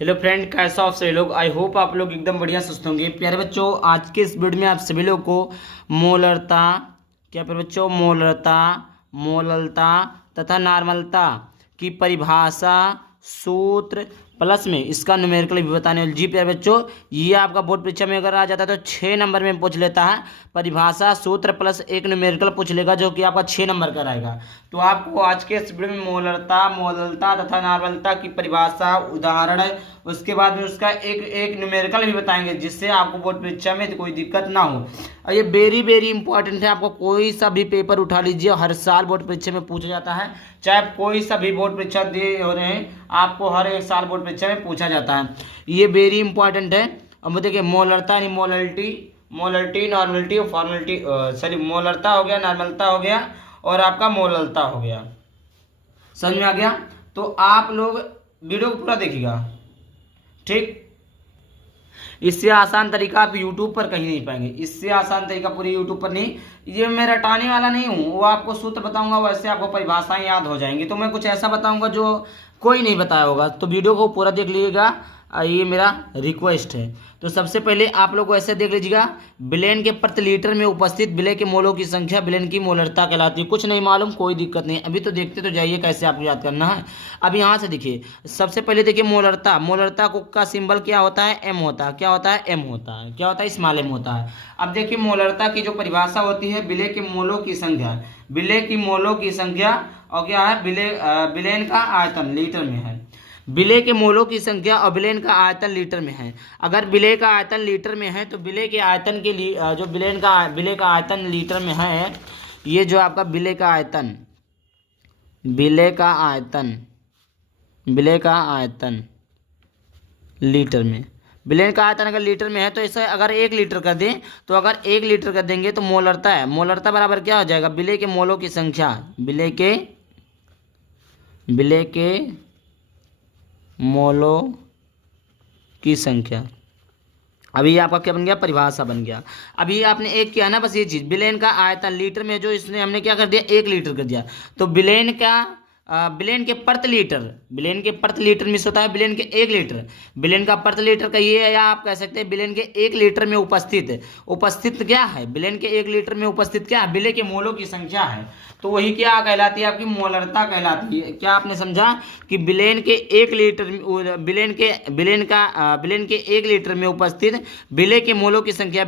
Hello friend, कैसा आप सभी लोग। आई होप आप लोग एकदम बढ़िया सुस्त होंगे। प्यारे बच्चों, आज के इस वीडियो में आप सभी लोग को मोलरता, क्या प्यारे बच्चों, मोलरता, मोललता तथा नॉर्मलता की परिभाषा, सूत्र प्लस में इसका न्यूमेरिकल भी बताने वाले। जी प्यारे बच्चों, ये आपका बोर्ड परीक्षा में अगर आ जाता है तो 6 नंबर में पूछ लेता है। परिभाषा, सूत्र प्लस एक न्यूमेरिकल पूछ लेगा, जो कि आपका 6 नंबर का रहेगा। तो आपको आज के इस वीडियो में मोलरता, मोललता तथा नॉर्मलता की परिभाषा, उदाहरण है, उसके बाद में उसका एक एक न्यूमेरिकल भी बताएंगे, जिससे आपको बोर्ड परीक्षा में कोई दिक्कत ना हो। और ये वेरी वेरी इंपॉर्टेंट है। आपको कोई सा भी पेपर उठा लीजिए, हर साल बोर्ड परीक्षा में पूछा जाता है। चाहे आप कोई सा भी बोर्ड परीक्षा दे हो रहे हैं, आपको हर एक साल बोर्ड परीक्षा में पूछा जाता है। ये वेरी इंपॉर्टेंट है। अब देखिए, मोलरता यानी मोलल्टी, मोलल्टी, नॉर्मलिटी और फॉर्मलिटी, सॉरी, मोलरता हो गया, नॉर्मलता हो गया और आपका मोललता हो गया। समझ में आ गया? तो आप लोग वीडियो को पूरा देखिएगा, ठीक। इससे आसान तरीका आप YouTube पर कहीं नहीं पाएंगे। इससे आसान तरीका पूरी YouTube पर नहीं। ये मैं रटाने वाला नहीं हूँ, वो आपको सूत्र बताऊंगा, वैसे आपको परिभाषाएं याद हो जाएंगी। तो मैं कुछ ऐसा बताऊंगा जो कोई नहीं बताया होगा। तो वीडियो को पूरा देख लीजिएगा, ये मेरा रिक्वेस्ट है। तो सबसे पहले आप लोग को ऐसे देख लीजिएगा, विलेन के प्रति लीटर में उपस्थित विलेय के मोलों की संख्या विलेन की मोलरता कहलाती है। कुछ नहीं मालूम, कोई दिक्कत नहीं। अभी तो देखते तो जाइए कैसे आपको याद करना है। अब यहाँ से देखिए, सबसे पहले देखिए मोलरता। मोलरता को का सिंबल क्या होता है? एम होता है। क्या होता है? एम होता है। क्या होता है? स्मॉल एम होता है। अब देखिए, मोलरता की जो परिभाषा होती है, विलेय के मोलों की संख्या, विलेय की मोलों की संख्या, और क्या है, विलेन का आयतन लीटर में है। विलेय के मोलों की संख्या और विलेन का आयतन लीटर में है। अगर विलेय का आयतन लीटर में है तो विलेय के आयतन के लिए जो विलेय का आयतन लीटर में है, ये जो आपका विलेय का आयतन, विलेय का आयतन, विलेय का आयतन लीटर में, विलेय का आयतन अगर लीटर में है तो इसे अगर 1 लीटर कर दें, तो अगर 1 लीटर कर देंगे तो मोलरता है। मोलरता बराबर क्या हो जाएगा? विलेय के मोलों की संख्या, विलेय के मोलों की संख्या। अभी आपका क्या बन गया? परिभाषा बन गया। अभी आपने एक किया ना, बस ये चीज, विलेन का आयतन लीटर में, जो इसने हमने क्या कर दिया? 1 लीटर कर दिया। तो विलेन का विलेन के प्रति लीटर, विलेन के प्रति लीटर मिस होता है विलेन के 1 लीटर। विलेन का प्रति लीटर का ये है, या आप कह सकते हैं विलेन के 1 लीटर में उपस्थित क्या है? विलेन के 1 लीटर में उपस्थित क्या है? विलेय के मोलों की संख्या है। तो वही क्या कहलाती है? आपकी मोलरता कहलाती है। क्या आपने समझा कि विलेन के 1 लीटर, विलेन के 1 लीटर में उपस्थित विलेय के मोलों की संख्या,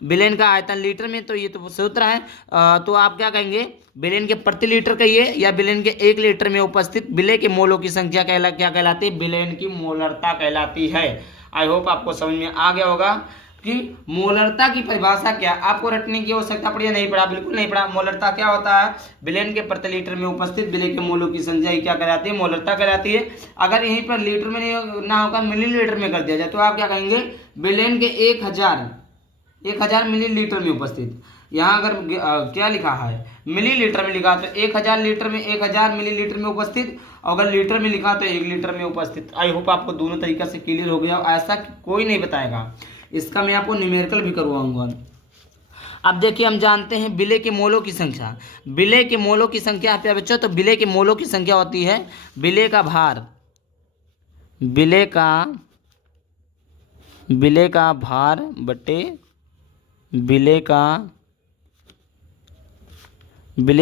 विलेन का आयतन लीटर में, तो ये तो सूत्र है। तो आप क्या कहेंगे? विलेन के प्रति लीटर कहिए, या विलेन के 1 लीटर में उपस्थित विलेय के मोलों की संख्या क्या कहलाती है? विलेन की मोलरता कहलाती है। आई होप आपको समझ में आ गया होगा कि मोलरता की परिभाषा क्या। आपको रटने की आवश्यकता पड़ी या नहीं पड़ा? बिल्कुल नहीं पड़ा। मोलरता क्या होता है? विलेन के प्रति लीटर में उपस्थित विलेय के मोलों की संख्या क्या कहलाती है? मोलरता कहलाती है। अगर यहीं पर लीटर में नहीं ना होगा, मिलीलीटर में कर दिया जाए, तो आप क्या कहेंगे? विलेन के 1000 मिलीलीटर में उपस्थित। यहाँ अगर क्या लिखा है? मिलीलीटर में लिखा, तो 1000 लीटर में 1000 मिलीलीटर में उपस्थित, और अगर लीटर में लिखा तो 1 लीटर में उपस्थित। आई होप आपको दोनों तरीका से क्लियर हो गया। ऐसा कोई नहीं बताएगा, इसका मैं आपको न्यूमेरिकल भी करवाऊंगा। अब देखिए, हम जानते हैं विलेय के मोलों की संख्या। विलेय के मोलों की संख्या पे बच्चों, तो विलेय के मोलों की संख्या होती है विलेय का भार, विलेय का भार बटे विलेय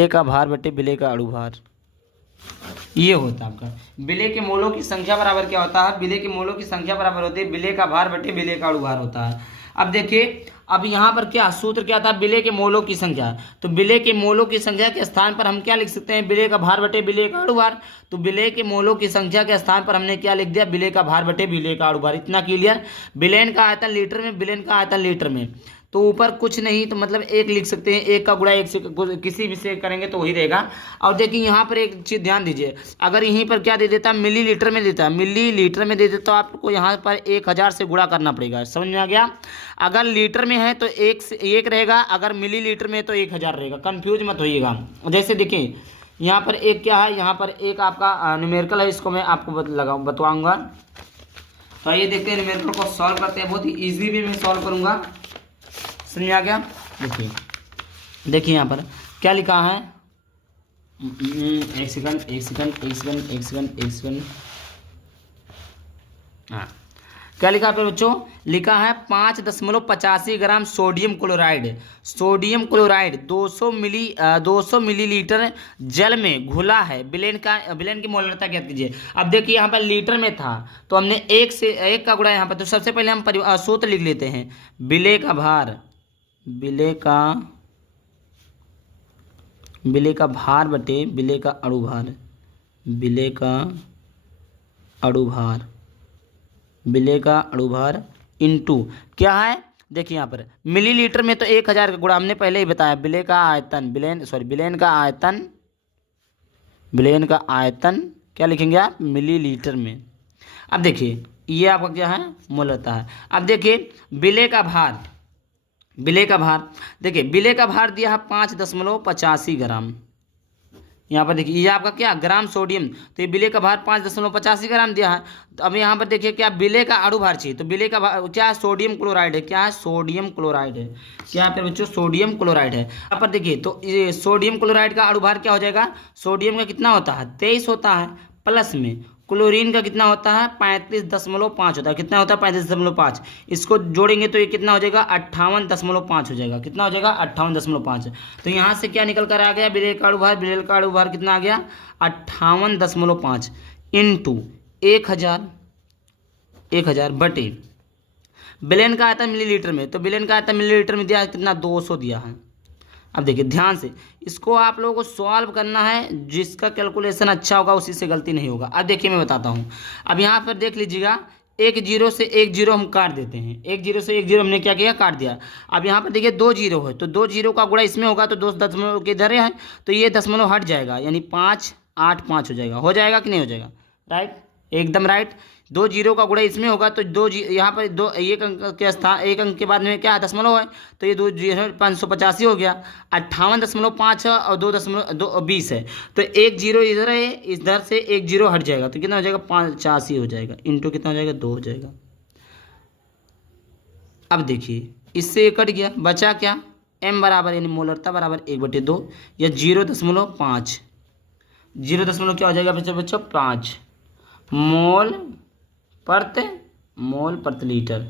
का भार बटे विलेय का अणुभार। ये होता है आपका विलेय के मोलों की संख्या बराबर क्या होता है? विलेय के मोलों की संख्या बराबर होती है विलेय का भार बटे विलेय का अणुभार होता है। अब देखिए, अब यहाँ पर क्या सूत्र क्या था? विलेय के मोलों की संख्या। तो विलेय के मोलों की संख्या के स्थान पर हम क्या लिख सकते हैं? विलेय का भार बटे विलेय का अणुभार। तो विलेय के मोलों की संख्या के स्थान पर हमने क्या लिख दिया? विलेय का भार बटे विलेय का अणुभार। इतना क्लियर। विलेन का आयतन लीटर में, विलेन का आयतन लीटर में, तो ऊपर कुछ नहीं, तो मतलब 1 लिख सकते हैं। 1 का गुणा 1 से किसी भी से करेंगे तो वही रहेगा। और देखिए, यहाँ पर एक चीज़ ध्यान दीजिए, अगर यहीं पर क्या दे देता? मिलीलीटर में देता, मिलीलीटर में दे देता, तो आपको यहाँ पर 1000 से गुणा करना पड़ेगा। समझ में आ गया? अगर लीटर में है तो 1 रहेगा, अगर मिलीलीटर में तो 1000 रहेगा। कन्फ्यूज मत होइएगा। जैसे देखिए, यहाँ पर एक क्या है? यहाँ पर एक आपका न्यूमेरिकल है, इसको मैं आपको बताऊँगा। तो आइए देखते हैं, न्यूमेरिकल को सॉल्व करते हैं। बहुत ही ईजी वे में सॉल्व करूँगा। समझ में आ गया? देखिए यहाँ पर क्या लिखा है? एक सेकंड। हाँ, क्या लिखा है बच्चों? लिखा है 5.85 gram sodium chloride. Sodium chloride 200 millilitre जल में घुला है। विलेन की मोलरता ज्ञात कीजिए। अब देखिए यहाँ पर लीटर में था तो हमने एक का गुणा यहाँ पर, तो सबसे पहले हम सूत्र लिख लेते हैं। विलेय का भार बटे विलेय का अणुभार, विलेय का अणुभार इनटू क्या है? देखिए यहाँ पर मिलीलीटर में तो 1000 का गुणा हमने पहले ही बताया। विलेय का आयतन क्या लिखेंगे आप? मिलीलीटर में। अब देखिए ये आपका क्या है? मोलरता है। अब देखिए विलेय का भार देखिए विलेय का भार दिया है 5.85 ग्राम। यहाँ पर देखिए ये आपका क्या? ग्राम सोडियम, तो ये विलेय का भार 5.85 ग्राम दिया है। तो अब यहाँ पर देखिए क्या विलेय का अणुभार चाहिए, तो विलेय का भार क्या है? सोडियम क्लोराइड है। क्या है? सोडियम क्लोराइड है। क्या पे बच्चों? सोडियम क्लोराइड है। यहाँ पर देखिए तो ये सोडियम क्लोराइड का अणुभार क्या हो जाएगा? सोडियम का कितना होता है? 23 होता है, प्लस में क्लोरीन का कितना होता है? 35.5 होता है। कितना होता है? 35.5। इसको जोड़ेंगे तो ये कितना हो जाएगा? 58.5 हो जाएगा। कितना हो जाएगा? 58.5। तो यहाँ से क्या निकल कर आ गया? विलेय का अणुभार कितना आ गया? 58.5 इंटू 1000 बटे विलेन का आयतन मिलीलीटर में, तो विलेन का आयतन मिलीलीटर में दिया है कितना? 200 दिया है। अब देखिए ध्यान से इसको आप लोगों को सॉल्व करना है, जिसका कैलकुलेशन अच्छा होगा उसी से गलती नहीं होगा। अब देखिए मैं बताता हूँ। अब यहाँ पर देख लीजिएगा, एक जीरो से एक जीरो हम काट देते हैं। एक जीरो से एक जीरो हमने क्या किया? काट दिया। अब यहाँ पर देखिए 2 जीरो है, तो 2 जीरो का गुणा इसमें होगा तो 2 दशमलव के इधर है, तो ये दशमलव हट जाएगा, यानी 585 हो जाएगा कि नहीं हो जाएगा? राइट, एकदम राइट। 2 जीरो का गुणा इसमें होगा तो यहाँ पर दो एक अंक के स्थान, एक अंक के बाद में क्या है? दशमलव है, तो ये 2 जीरो 585 हो गया। 58.5 है और 2.20 है, तो एक जीरो इधर है, इधर से एक जीरो हट जाएगा, तो कितना हो जाएगा? 85 हो जाएगा। इंटू कितना हो जाएगा? 2 हो जाएगा। अब देखिए इससे ये कट गया, बचा क्या? m बराबर यानी मोलरता बराबर 1/2 या 0.5। 0 क्या हो जाएगा बच्चों? 5 मोल प्रति लीटर।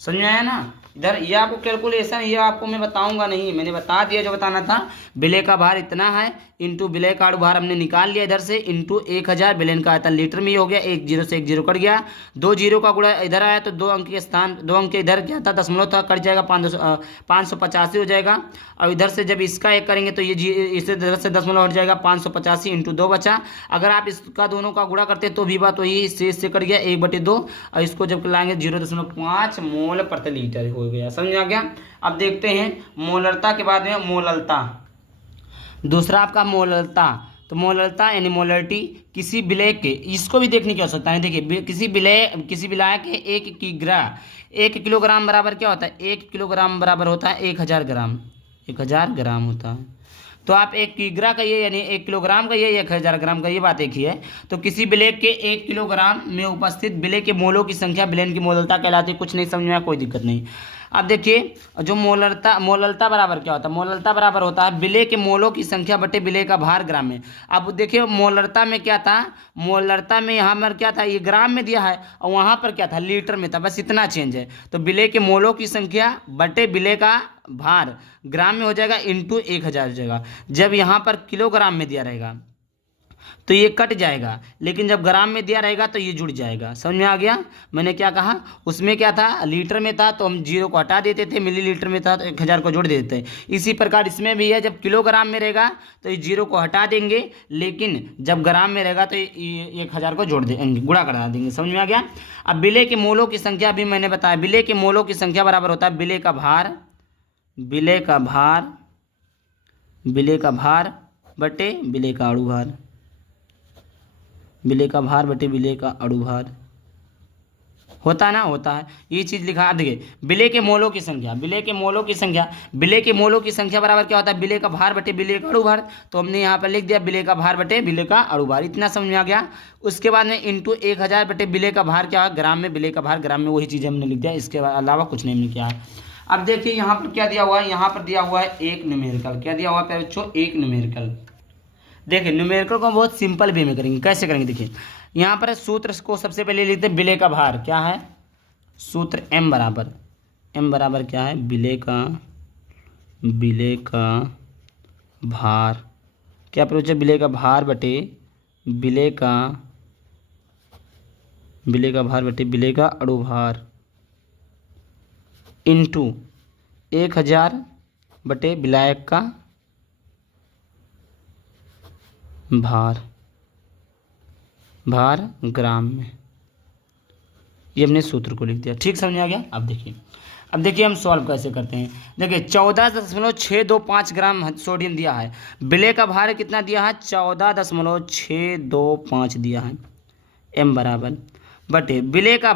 समझ में आया ना? इधर ये आपको कैलकुलेशन, ये आपको मैं बताऊंगा नहीं, मैंने बता दिया जो बताना था। विलेय का भार इतना है इंटू विलेय का अणुभार हमने निकाल लिया इधर से, इंटू 1000 विलेन का आयतन लीटर में ही हो गया। एक जीरो से एक जीरो कट गया। 2 जीरो का गुणा इधर आया तो 2 अंक के स्थान, 2 अंक के इधर क्या था? दशमलव था, कट जाएगा, 585 हो जाएगा। और इधर से जब इसका एक करेंगे तो ये इससे इधर से दशमलव हट जाएगा, 585 इंटू 2 बचा। अगर आप इसका दोनों का गुणा करते तो भी बात वही, इससे कट गया 1/2, और इसको जब लाएंगे 0.5 मोल प्रति लीटर हो गया। समझ आ गया? अब देखते हैं मोलरता के बाद में मोललता। दूसरा आपका मोललता, तो मोललता यानी मोलरिटी किसी विलेय के, इसको भी देखने की आवश्यकता है। देखिए किसी विलायक के 1 किलोग्राम बराबर क्या होता है? 1 किलोग्राम बराबर होता है 1000 ग्राम। 1000 ग्राम होता है। तो आप 1 किग्रा का ये यानी 1 किलोग्राम का ये 1000 ग्राम का ये बात एक ही है। तो किसी विलेय के 1 किलोग्राम में उपस्थित विलेय के मोलों की संख्या विलेन की मोललता कहलाती है। कुछ नहीं समझ में आया? कोई दिक्कत नहीं। अब देखिए जो मोललता बराबर क्या होता है? मोललता बराबर होता है विलेय के मोलों की संख्या बटे विलेय का भार ग्राम में। अब देखिए मोलरता में क्या था? मोलरता में यहाँ पर क्या था? ये ग्राम में दिया है, और वहाँ पर क्या था? लीटर में था। बस इतना चेंज है। तो विलेय के मोलों की संख्या बटे विलेय का भार ग्राम में हो जाएगा, इंटू 1000 हो जाएगा। जब यहाँ पर किलोग्राम में दिया रहेगा तो ये कट जाएगा, लेकिन जब ग्राम में दिया रहेगा तो ये जुड़ जाएगा। समझ में आ गया मैंने क्या कहा? उसमें क्या था? लीटर में था तो हम 0 को हटा देते थे, मिलीलीटर में था तो 1000 को जोड़ देते हैं। इसी प्रकार इसमें भी है, जब किलोग्राम में रहेगा तो ये 0 को हटा देंगे, लेकिन जब ग्राम में रहेगा तो ये 1000 को जोड़ देंगे, गुणा करा देंगे। समझ में आ गया? अब विलेय के मोलों की संख्या भी मैंने बताया, विलेय के मोलों की संख्या बराबर होता है विलेय का भार बटे विलेय का अणुभार। विलेय का भार बटे विलेय का अणुभार होता है ना? होता है। ये चीज़ लिखा है। देखिए विलेय के मोलों की संख्या बराबर क्या होता है? विलेय का भार बटे विलेय का अणुभार। तो हमने यहाँ पर लिख दिया विलेय का भार बटे विलेय का अणुभार। इतना समझ में आ गया? उसके बाद में इंटू 1000 बटे विलेय का भार क्या है? ग्राम में। विलेय का भार ग्राम में, वही चीज़ हमने लिख दिया, इसके अलावा कुछ नहीं हमने किया है। अब देखिए यहाँ पर क्या दिया हुआ है? यहाँ पर दिया हुआ है एक न्यूमेरिकल। क्या दिया हुआ है बच्चों? एक न्यूमेरिकल। देखिए न्यूमेरिकल को बहुत सिंपल वे में करेंगे। कैसे करेंगे? देखिए यहाँ पर सूत्र को सबसे पहले लिखते हैं विलेय का भार क्या है, सूत्र m बराबर क्या है, विलेय का भार क्या पूछे, विलेय का भार बटे विलेय का अणुभार इंटू 1000 बटे विलायक का भार ग्राम में। ये हमने सूत्र को लिख दिया, ठीक समझ आ गया। अब देखिए हम सॉल्व कैसे करते हैं। देखिए 14.625 ग्राम सोडियम दिया है, विलेय का भार कितना दिया है, 14.625 दिया है, m बराबर बटे विलेय का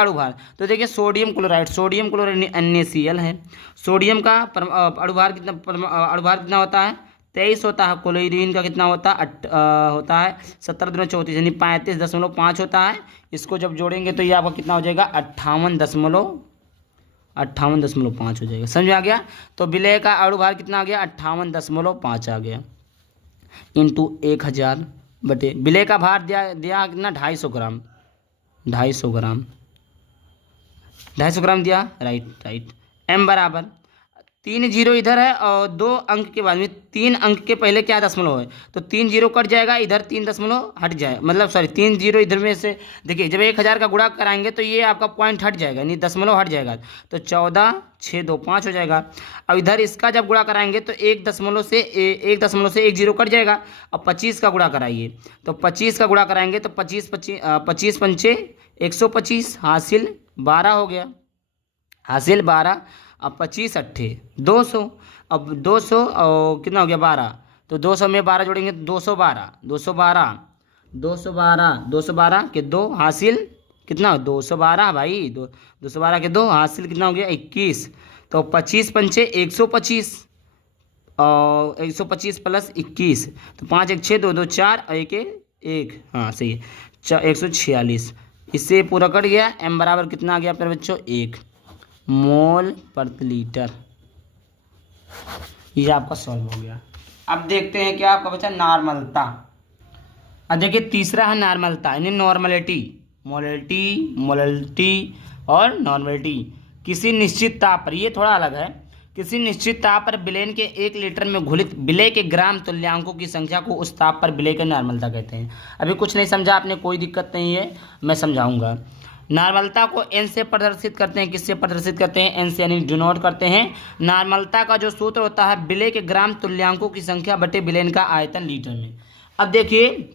अणुभार। तो देखिए सोडियम क्लोराइड NaCl है, सोडियम का अणुभार कितना होता है, 23 होता है। क्लोरीन का कितना होता है, होता है 17 दूनी 34 यानी 35.5 होता है। इसको जब जोड़ेंगे तो ये आपका कितना हो जाएगा, 58.5 हो जाएगा। समझ आ गया। तो विलेय का अणुभार कितना आ गया, 58.5 आ गया इंटू 1000 बटे विलेय का भार दिया कितना, 250 ग्राम दिया, राइट। m बराबर 3 जीरो इधर है और 2 अंक के बाद में 3 अंक के पहले क्या दशमलव है, तो 3 जीरो कट जाएगा, इधर 3 दशमलव हट जाए, मतलब 3 जीरो इधर में से। देखिए जब 1000 का गुणा कराएंगे तो ये आपका पॉइंट हट जाएगा, यानी दशमलव हट जाएगा, तो 14.625 हो जाएगा। अब इधर इसका जब गुणा कराएंगे तो 1 दशमलव से 1 जीरो कट जाएगा। अब 25 का गुणा कराइए, तो 25 का गुणा कराएंगे तो 25 पंचे 125 हासिल 12 हो गया, हासिल 12। अब 25 अट्ठे 200, अब 200 और कितना हो गया 12, तो 200 में 12 जोड़ेंगे तो 212 के 2 हासिल कितना, 212 भाई, 212 के 2 हासिल कितना हो गया 21। तो 25 पंचे 125 और 125 प्लस 21, तो 5 1 6 2 2 4 और 1 1, हाँ सही है, 146। इससे पूरा कट गया। m बराबर कितना आ गया अपने बच्चों, 1 मोल प्रति लीटर। ये आपका सॉल्व हो गया। अब देखते हैं क्या आपका बचा, नॉर्मलता। अब देखिए तीसरा है नॉर्मलता, यानी नॉर्मलिटी, मोललिटी और नॉर्मलिटी। किसी निश्चित ताप पर, ये थोड़ा अलग है, किसी निश्चित ताप पर विलेन के 1 लीटर में घुलित विलेय के ग्राम तुल्यांकों की संख्या को उस ताप पर विलेय की नॉर्मलता कहते हैं। अभी कुछ नहीं समझा आपने, कोई दिक्कत नहीं है, मैं समझाऊंगा। नॉर्मलता को n से प्रदर्शित करते हैं, किससे प्रदर्शित करते हैं, n से, यानी डिनोट करते हैं। नॉर्मलता का जो सूत्र होता है विलेय के ग्राम तुल्यांकों की संख्या बटे विलेन का आयतन लीटर में। अब देखिए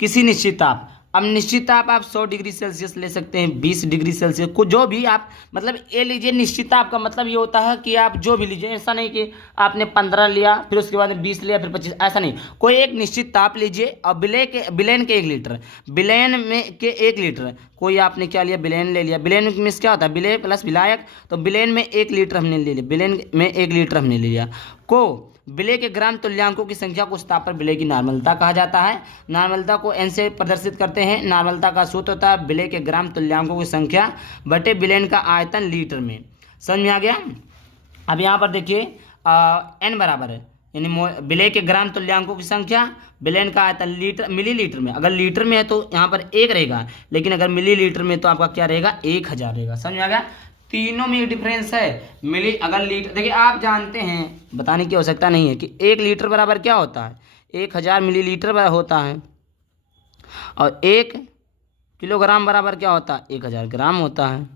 किसी निश्चित ताप, अब निश्चित ताप आप 100 डिग्री सेल्सियस ले सकते हैं, 20 डिग्री सेल्सियस, को जो भी आप मतलब ये लीजिए। निश्चित ताप का मतलब ये होता है कि आप जो भी लीजिए, ऐसा नहीं कि आपने 15 लिया फिर उसके बाद 20 लिया फिर 25, ऐसा नहीं। कोई एक निश्चित ताप लीजिए और विलेन के 1 लीटर, विलेन में के 1 लीटर, कोई आपने क्या लिया, विलेन ले लिया। विलेन में क्या होता है, विलेय प्लस विलायक, तो विलेन में 1 लीटर हमने ले लिया, विलेन में 1 लीटर हमने ले लिया को विलेय के ग्राम तुल्यांकों की संख्या को उस ताप पर विलेय की नॉर्मलता कहा जाता है। नॉर्मलता को n से प्रदर्शित करते हैं। नॉर्मलता का सूत्र होता है विलेय के ग्राम तुल्यांकों की संख्या बटे विलेन का आयतन लीटर में। समझ में आ गया। अब यहाँ पर देखिए n बराबर है, यानी विलेय के ग्राम तुल्यांकों की संख्या, विलेन का आयतन लीटर, मिलीलीटर में। अगर लीटर में है तो यहाँ पर 1 रहेगा, लेकिन अगर मिलीलीटर में तो आपका क्या रहेगा, 1000 रहेगा। समझ में आ गया। तीनों में डिफरेंस है। मिली अगर लीटर, देखिए आप जानते हैं, बताने की आवश्यकता नहीं है कि 1 लीटर बराबर क्या होता है, 1000 मिलीलीटर बराबर होता है, और 1 किलोग्राम बराबर क्या होता है, 1000 ग्राम होता है।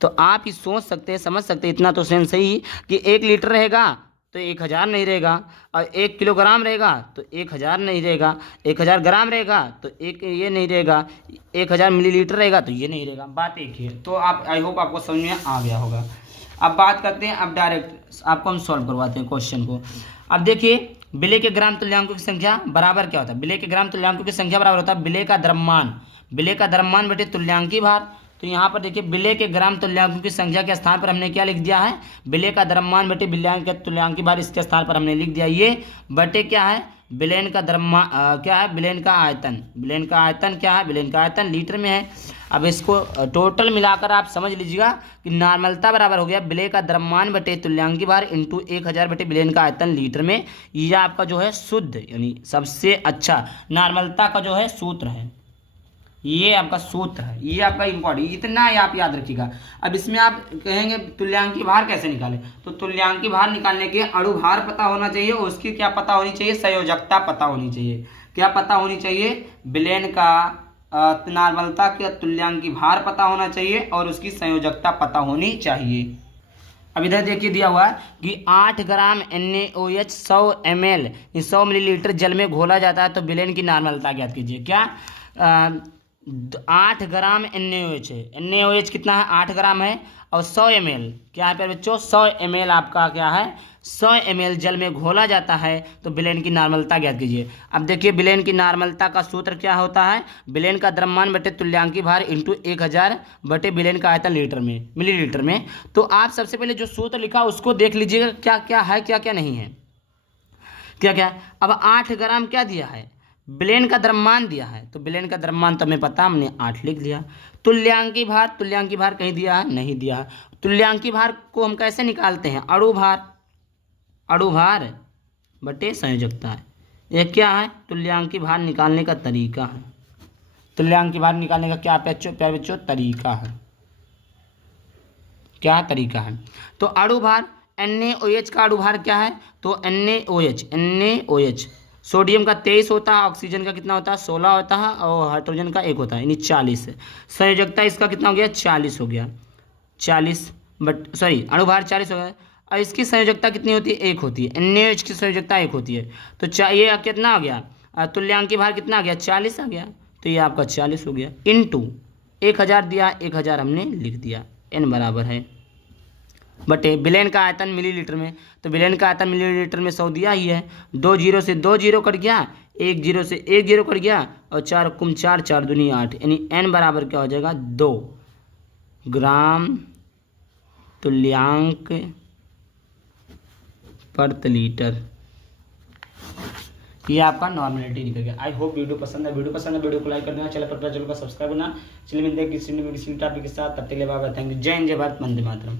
तो आप ही सोच सकते हैं, समझ सकते हैं, इतना तो सेंस सही कि 1 लीटर रहेगा तो 1000 नहीं रहेगा, और 1 किलोग्राम रहेगा तो 1000 नहीं रहेगा, 1000 ग्राम रहेगा तो एक ये नहीं रहेगा, 1000 मिलीलीटर रहेगा तो ये नहीं रहेगा। बात एक ही है। तो आप, आई होप आपको समझ में आ गया होगा। अब बात करते हैं, अब डायरेक्ट आपको हम सॉल्व करवाते हैं क्वेश्चन को। अब देखिए विलेय के ग्राम तुल्यांकों की संख्या बराबर क्या होता है, विलेय के ग्राम तुल्यांकों की संख्या बराबर होता है विलेय का द्रव्यमान बटे तुल्यांकी भार। तो यहाँ पर देखिए विलेय के ग्राम तुल्यांकों की संख्या के स्थान पर हमने क्या लिख दिया है, विलेय का द्रव्यमान बटे विलेय का तुल्यांकी भार, इसके स्थान पर हमने लिख दिया ये बटे क्या है, विलेन का द्रव्यमान क्या है, विलेन का आयतन। विलेन का आयतन क्या है, विलेन का आयतन लीटर में है। अब इसको टोटल मिलाकर आप समझ लीजिएगा कि नॉर्मलता बराबर हो गया विलेय का द्रव्यमान बटे तुल्यांकी भार इंटू 1000 बटे विलेन का आयतन लीटर में। ये आपका जो है शुद्ध यानी सबसे अच्छा नॉर्मलता का जो है सूत्र है, ये आपका सूत्र है, ये आपका इंपॉर्टेंट, इतना ही आप याद रखिएगा। अब इसमें आप कहेंगे तुल्यांकी भार कैसे निकालें, तो तुल्यांकी भार निकालने के अणु भार पता होना चाहिए, उसकी क्या पता होनी चाहिए, संयोजकता पता होनी चाहिए। क्या पता होनी चाहिए, विलेन का नॉर्मलता के तुल्यांकी भार पता होना चाहिए और उसकी संयोजकता पता होनी चाहिए। अब इधर देखिए दिया हुआ है कि 8 ग्राम NaOH 100 ml 100 मिलीलीटर जल में घोला जाता है तो विलेन की नॉर्मलता ज्ञात कीजिए। क्या 8 ग्राम NaOH है, NaOH कितना है 8 ग्राम है और 100 ml क्या है प्यारे बच्चों 100 ml आपका क्या है 100 ml जल में घोला जाता है तो विलेन की नॉर्मलता ज्ञात कीजिए। अब देखिए विलेन की नॉर्मलता का सूत्र क्या होता है, विलेन का द्रव्यमान बटे तुल्यांकी भार इंटू 1000 बटे विलेन का आयतन लीटर में मिलीलीटर में। तो आप सबसे पहले जो सूत्र लिखा उसको देख लीजिएगा क्या क्या है क्या क्या नहीं है, क्या क्या। अब 8 ग्राम क्या दिया है, विलेन का द्रव्यमान दिया है, तो विलेन का द्रव्यमान तो हमें पता, हमने 8 लिख दिया। तुल्यांकी भार कहीं दिया है, नहीं दिया है। तुल्यांकी भार को हम कैसे निकालते हैं, अणु भार बटे संयोजकता है। यह क्या है, तुल्यांकी भार निकालने का तरीका है। तुल्यांकी भार निकालने का क्या प्यारे बच्चों तरीका है, क्या तरीका है। तो अणु भार NaOH का अणु भार क्या है, तो NaOH सोडियम का 23 होता है, ऑक्सीजन का कितना होता है 16 होता है और हाइड्रोजन का 1 होता है यानी 40 है। संयोजकता इसका कितना हो गया 40 हो गया, 40 बट सॉरी अणुभार 40 हो गया। और इसकी संयोजकता कितनी होती है 1 होती है, NaOH की संयोजकता 1 होती है। तो ये कितना हो गया, तुल्यांकी भार कितना आ गया 40 आ गया, तो ये आपका 40 हो गया इंटू 1000 दिया, 1000 हमने लिख दिया, n बराबर है बटे विलेन का आयतन मिलीलीटर में, तो विलेन का आयतन मिलीलीटर में 100 दिया ही है। 2 जीरो से 2 जीरो कट गया, 1 जीरो से 1 जीरो कट गया और 4 कुम 4 4 दूनी 8 यानी n बराबर क्या हो जाएगा 2 ग्राम तुल्यांक प्रति लीटर। ये आपका नॉर्मलिटी निकल गया। आई होप वीडियो पसंद है, वीडियो को लाइक कर देना, चैनल पर चैनल को सब्सक्राइब करना। चलिए मिलते हैं किसी टॉपिक के साथ, तब तक के लिए बाय बाय, थैंक यू, जय हिंद जय भारत, वंदे मातरम।